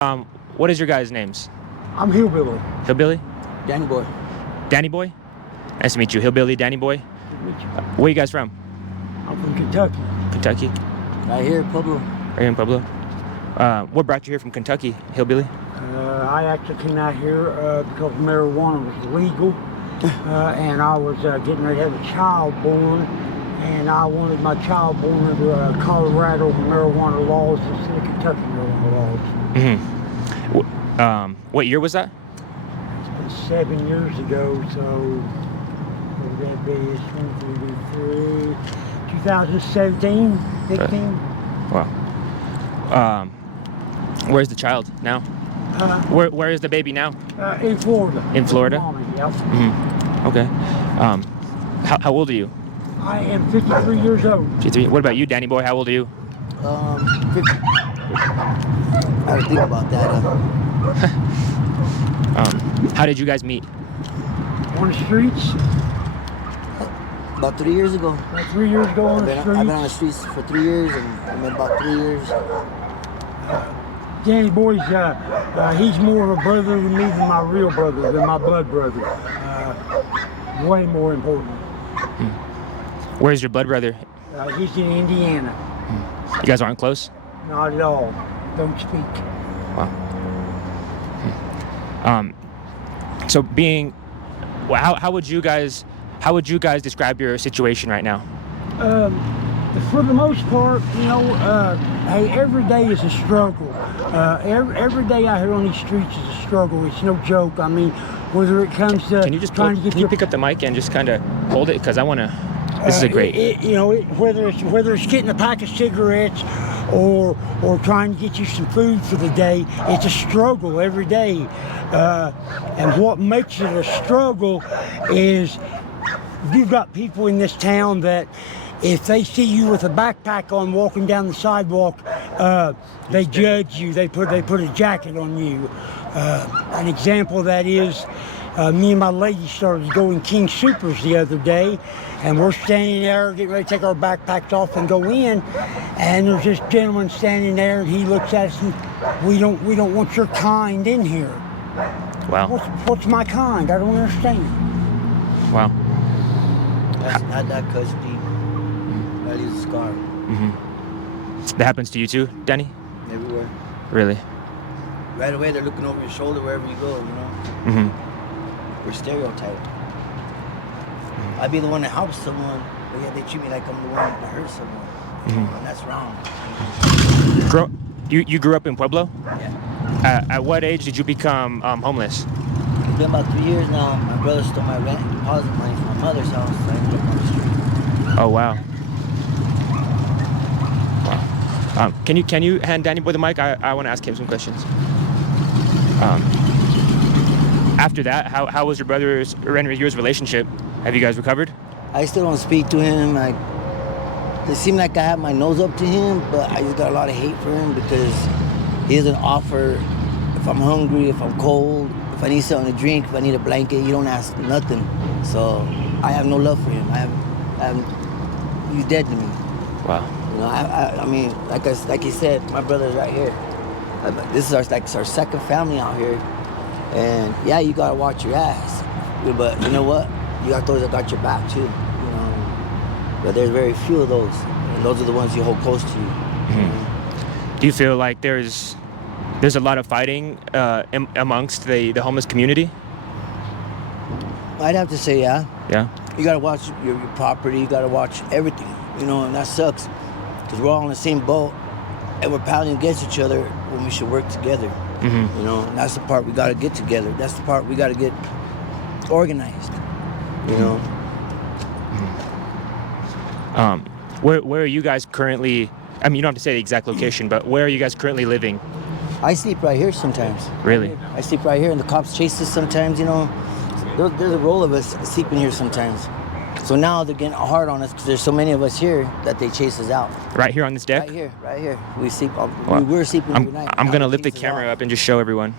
What is your guys' names? I'm Hillbilly. Hillbilly? DannyBoy. DannyBoy? Nice to meet you. Hillbilly, DannyBoy. Where are you guys from? I'm from Kentucky. Kentucky? Right here, Pueblo. Right here in Pueblo? What brought you here from Kentucky, Hillbilly? I actually came out here because marijuana was legal, and I was getting ready to have a child born, and I wanted my child born under Colorado marijuana laws instead of Kentucky marijuana laws. Mm-hmm. What year was that? It's been 7 years ago, so what would that be? 23, 2017, 16. Wow. Where's the child now? Where is the baby now? In Florida. In Florida? Mommy, yep. Mm-hmm. Okay. How old are you? I am 53 years old. 53. What about you, DannyBoy? How old are you? 50. I had to think about that. How did you guys meet? On the streets. About 3 years ago. About 3 years ago on the streets. I've been on the streets for 3 years, and I've been about 3 years. DannyBoy's, he's more of a brother to me than my real brother, than my blood brother. Way more important. Where's your blood brother? He's in Indiana. You guys aren't close? Not at all. Don't speak. Wow. So being, how would you guys describe your situation right now? For the most part, you know, hey, every day is a struggle. Every day out here on these streets is a struggle. It's no joke. I mean, whether it comes to can you just trying to get can you pick up the mic and just kind of hold it, because I want to. This is a great. Whether it's getting a pack of cigarettes or trying to get you some food for the day, it's a struggle every day. And what makes it a struggle is you've got people in this town that if they see you with a backpack on walking down the sidewalk, they judge you. They put a jacket on you. An example of that is me and my lady started going King Supers the other day, and we're standing there getting ready to take our backpacks off and go in, and there's this gentleman standing there, and he looks at us and we don't want your kind in here. Wow. What's my kind? I don't understand. Wow. That's not that custody. That is a scar. Mm-hmm. That happens to you too, Danny? Everywhere. Really? Right away, they're looking over your shoulder wherever you go, you know? Mm-hmm. We're stereotyped. I'd be the one to help someone, but yet they treat me like I'm the one to hurt someone. Mm-hmm. And that's wrong. You grew up in Pueblo? Yeah. At what age did you become homeless? It's been about 3 years now. My brother stole my rent and deposit money from my mother's house, so I ended up on the street. Oh, wow. Wow. Can you hand DannyBoy the mic? I want to ask him some questions. After that, how was your brother's and yours relationship? Have you guys recovered? I still don't speak to him. It seemed like I have my nose up to him, but I just got a lot of hate for him because he doesn't offer. If I'm hungry, if I'm cold, if I need something to drink, if I need a blanket, he don't ask nothing. So I have no love for him. He's dead to me. Wow. You know, I mean, like he said, my brother's right here. This is our second family out here, and yeah, you gotta watch your ass. But you know what? You got those that got your back too. You know, but there's very few of those, and those are the ones you hold close to you. Mm-hmm. Do you feel like there's a lot of fighting amongst the homeless community? I'd have to say yeah. Yeah. You gotta watch your property. You gotta watch everything. You know, and that sucks because we're all in the same boat and we're battling against each other when we should work together. Mm-hmm. You know, and that's the part we gotta get together. That's the part we gotta get organized. You know. Mm-hmm. Where are you guys currently? I mean, you don't have to say the exact location, but where are you guys currently living? I sleep right here sometimes. Really? I sleep right here, and the cops chase us sometimes. You know, there's a roll of us sleeping here sometimes. So now they're getting hard on us because there's so many of us here that they chase us out. Right here on this deck? Right here. We sleep. Wow. We're sleeping every night. I'm gonna lift the camera up and just show everyone.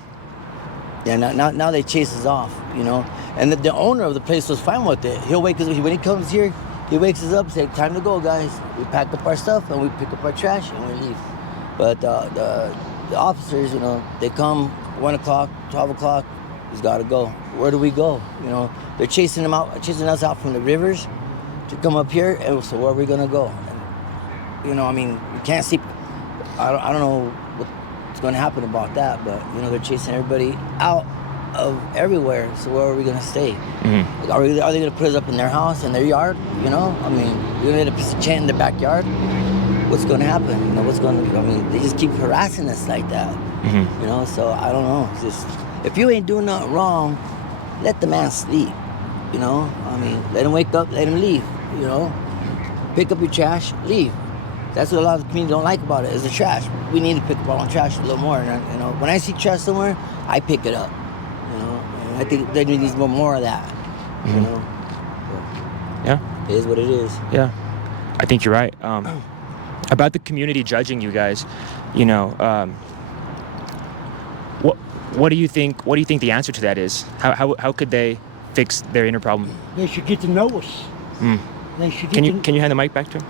Yeah, now they chase us off, you know. And the owner of the place was fine with it. He'll wake us when he comes here. He wakes us up and says, "Time to go, guys." We pack up our stuff and we pick up our trash and we leave. But the the officers, they come 1 o'clock, 12 o'clock, he's got to go. Where do we go? They're chasing us out from the rivers to come up here, and so where are we going to go? And, we can't see. I don't know what's going to happen about that, but, they're chasing everybody out of everywhere, so where are we going to stay? Mm-hmm. Are they going to put us up in their house, in their yard? We're going to get a piece of chain in their backyard? What's going to happen? They just keep harassing us like that. Mm-hmm. So I don't know. It's just, if you ain't doing nothing wrong, let the man sleep. Let him wake up, let him leave. Pick up your trash, leave. That's what a lot of the community don't like about it, is the trash. We need to pick up our own trash a little more. And when I see trash somewhere, I pick it up. And I think there needs more of that. Yeah. It is what it is. Yeah, I think you're right. About the community judging you guys, what do you think? What do you think the answer to that is? How could they fix their inner problem? They should get to know us. They should get Can you hand the mic back to him?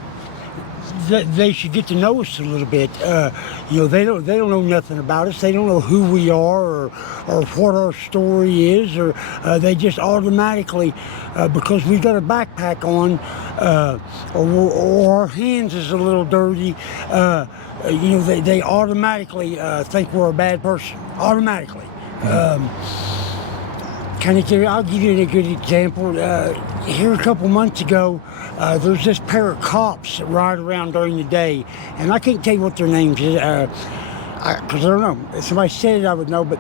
They should get to know us a little bit. They don't know nothing about us. They don't know who we are or what our story is, or they just automatically, because we've got a backpack on, or our hands is a little dirty. They automatically think we're a bad person. Automatically. I'll give you a good example. Here a couple months ago, there's this pair of cops that ride around during the day, and I can't tell you what their names is, because I don't know. If somebody said it, I would know, but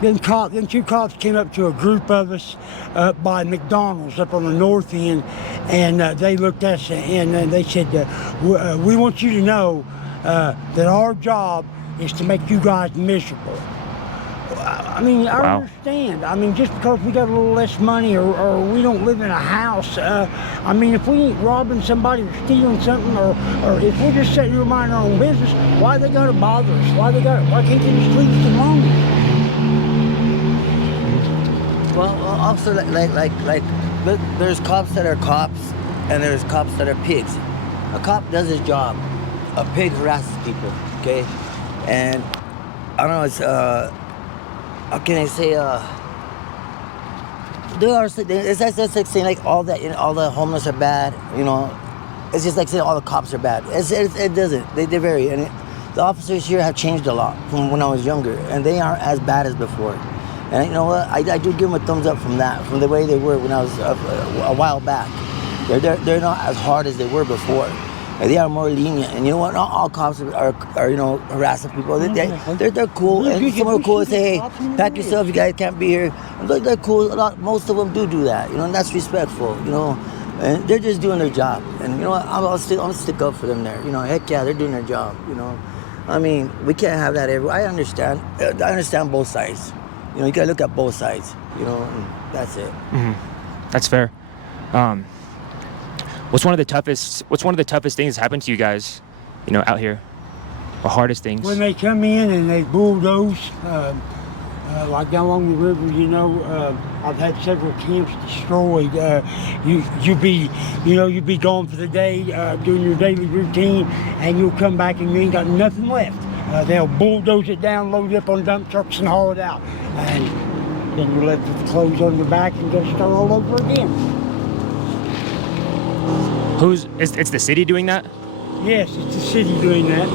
then two cops came up to a group of us up by McDonald's up on the north end, and they looked at us and they said, we want you to know that our job is to make you guys miserable. I Wow. understand. Just because we got a little less money or we don't live in a house, if we ain't robbing somebody or stealing something, or if we're just sitting here minding our own business, why they gotta bother us? Why can't they just leave us alone? Well, also, look, there's cops that are cops, and there's cops that are pigs. A cop does his job. A pig harasses people, okay? And I don't know, it's, how can I say, it's like saying like all the homeless are bad, It's just like saying all the cops are bad. It doesn't. They vary, and the officers here have changed a lot from when I was younger, and they aren't as bad as before. And you know what? I do give them a thumbs up from the way they were when I was a while back. They're not as hard as they were before. They are more lenient, and you know what? Not all cops are harassing people. They're cool, and some are cool and say, "Hey, pack yourself. You guys can't be here." They're cool. Most of them do that, and that's respectful, And they're just doing their job, and you know what? I'm gonna stick up for them there. Heck yeah, they're doing their job. We can't have that everywhere. I understand both sides. You gotta look at both sides. And that's it. Mm-hmm. That's fair. What's one of the toughest things that's happened to you guys, out here? The hardest things? When they come in and they bulldoze, like down along the river, I've had several camps destroyed. You'd be gone for the day, doing your daily routine, and you'll come back and you ain't got nothing left. They'll bulldoze it down, load it up on dump trucks and haul it out. And then you're left with the clothes on your back and got to start all over again. It's the city doing that? Yes, it's the city doing that.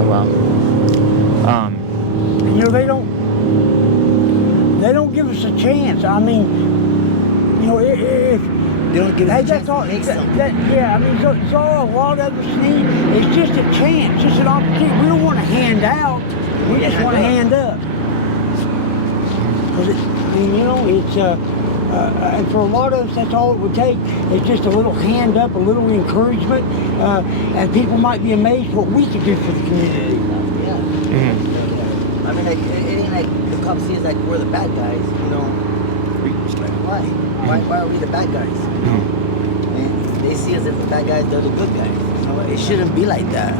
Oh, wow. They don't give us a chance. If They don't give us a chance all, to make something. so all a lot of us need is just a chance, just an opportunity. We don't want to hand out. We just want to hand up. And for a lot of us, that's all it would take. It's just a little hand up, a little encouragement, and people might be amazed what we could do for the community. Yeah. Mm-hmm. It ain't like the cops see us like we're the bad guys, Why? Why are we the bad guys? And they see us as the bad guys, they're the good guys. It shouldn't be like that.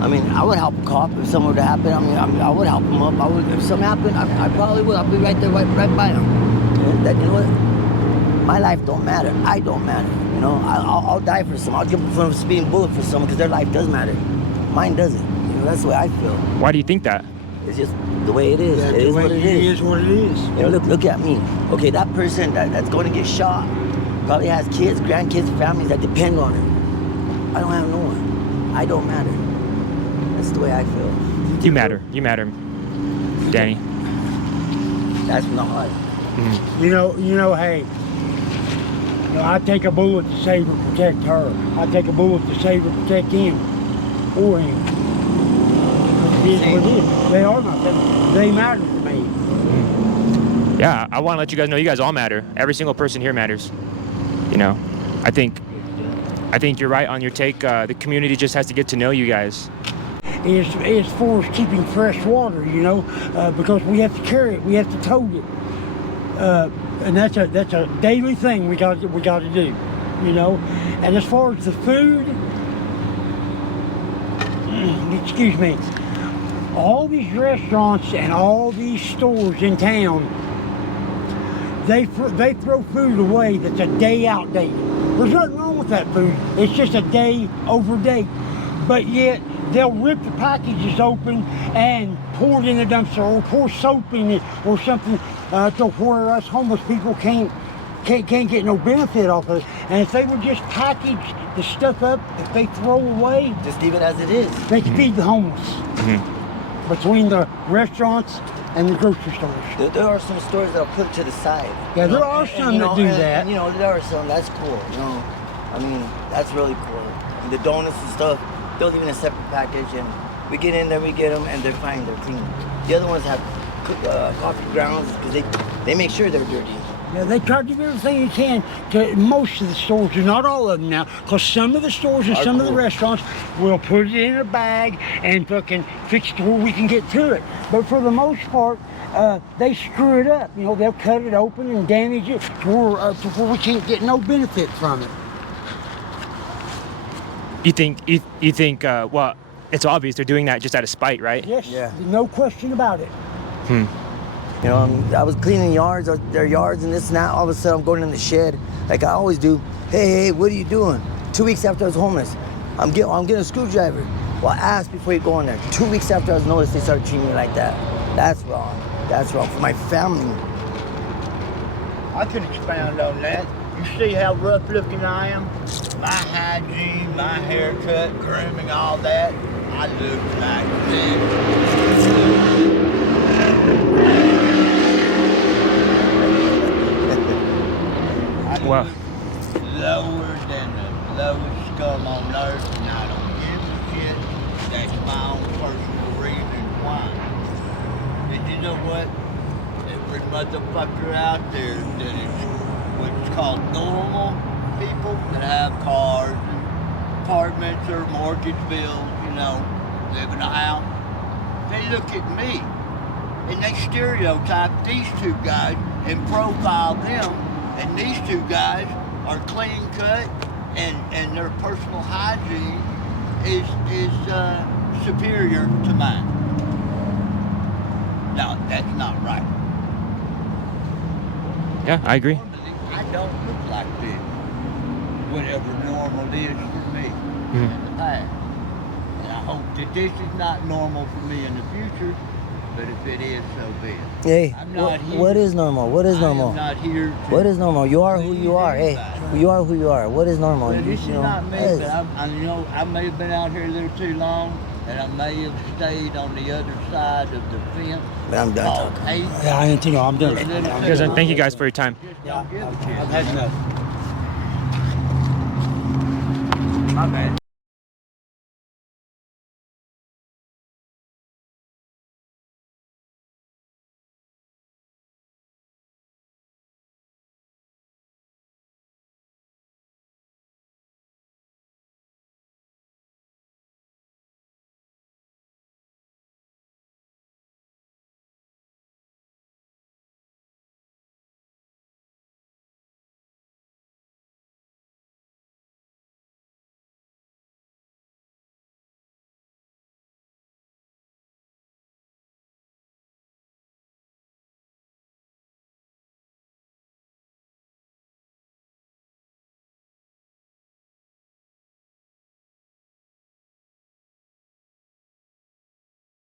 I would help a cop if something were to happen. I would help him up. If something happened, I probably would. I'll be right there, right by him. And you know what? My life don't matter. I don't matter. You know, I'll die for someone. I'll jump in front of a speeding bullet for someone because their life does matter. Mine doesn't. You know, that's the way I feel. Why do you think that? It's just the way it is. Yeah, It is what it is. It is what it is. You know, look at me. Okay, that person that's going to get shot probably has kids, grandkids, families that depend on him. I don't have no one. I don't matter. That's the way I feel. You matter. You matter, Danny. That's from the heart. You know, hey, you know, I take a bullet to save or protect her. I take a bullet to save or protect him or him. It is what it is. They are my family. They matter to me. Yeah, I want to let you guys know you guys all matter. Every single person here matters. You know, I think you're right on your take. The community just has to get to know you guys. As far as keeping fresh water, you know, because we have to carry it, we have to tote it, and that's a daily thing we got to do, you know. And as far as the food, excuse me, all these restaurants and all these stores in town, they throw food away that's a day outdated. There's nothing wrong with that food. It's just a day over date, but yet they'll rip the packages open and pour it in the dumpster or pour soap in it or something to where us homeless people can't get no benefit off of it. And if they would just package the stuff up that they throw away, Just leave it as it is. they could feed the homeless. Between the restaurants and the grocery stores. There are some stores that'll put it to the side. Yeah, you know, there are and, some you that know, do and, that. And, you know, there are some that's cool. You know, I mean, that's really cool. And the donuts and stuff, they'll leave in a separate package, and we get in there, we get them, and they're fine, they're clean. The other ones have coffee grounds because they make sure they're dirty. Yeah, they try to do everything they can to most of the stores, do not all of them now, because some of the stores and some of the restaurants will put it in a bag and fucking fix it to where we can get to it. But for the most part, they screw it up. You know, they'll cut it open and damage it to where we can't get no benefit from it. You think? Well, it's obvious they're doing that just out of spite, right? Yes, Yeah. no question about it. You know, I was cleaning yards, their yards and this and that. All of a sudden, I'm going in the shed like I always do. Hey, what are you doing? 2 weeks after I was homeless, I'm getting a screwdriver. Well, ask before you go in there. 2 weeks after I was noticed, they started treating me like that. That's wrong. That's wrong for my family. I can expound on that. You see how rough looking I am? My hygiene, my haircut, grooming, all that. I look like this. Well, Lower than the lowest scum on earth, and I don't give a shit. That's my own personal reason why. And you know what? Every motherfucker out there that is what's called normal people that have cars and apartments or mortgage bills, you know, live in a house, they look at me and they stereotype these two guys and profile them. And these two guys are clean cut, and their personal hygiene is superior to mine. Now, that's not right. yeah, I agree. Normally, I don't look like this. Whatever normal is for me in the past. And I hope that this is not normal for me in the future. But if it is, so be it. Hey, I'm not here. what is normal? What is normal? I'm not here to What is normal? You are who you are. Hey, you are who you are. What is normal? But this is You know, not me, yes. but you know, I may have been out here a little too long, and I may have stayed on the other side of the fence. But I'm done called talking. hate. Yeah, I ain't, you know, I'm done. And then Guys, thank you guys for your time. Just don't give a shit. I've had enough. My bad.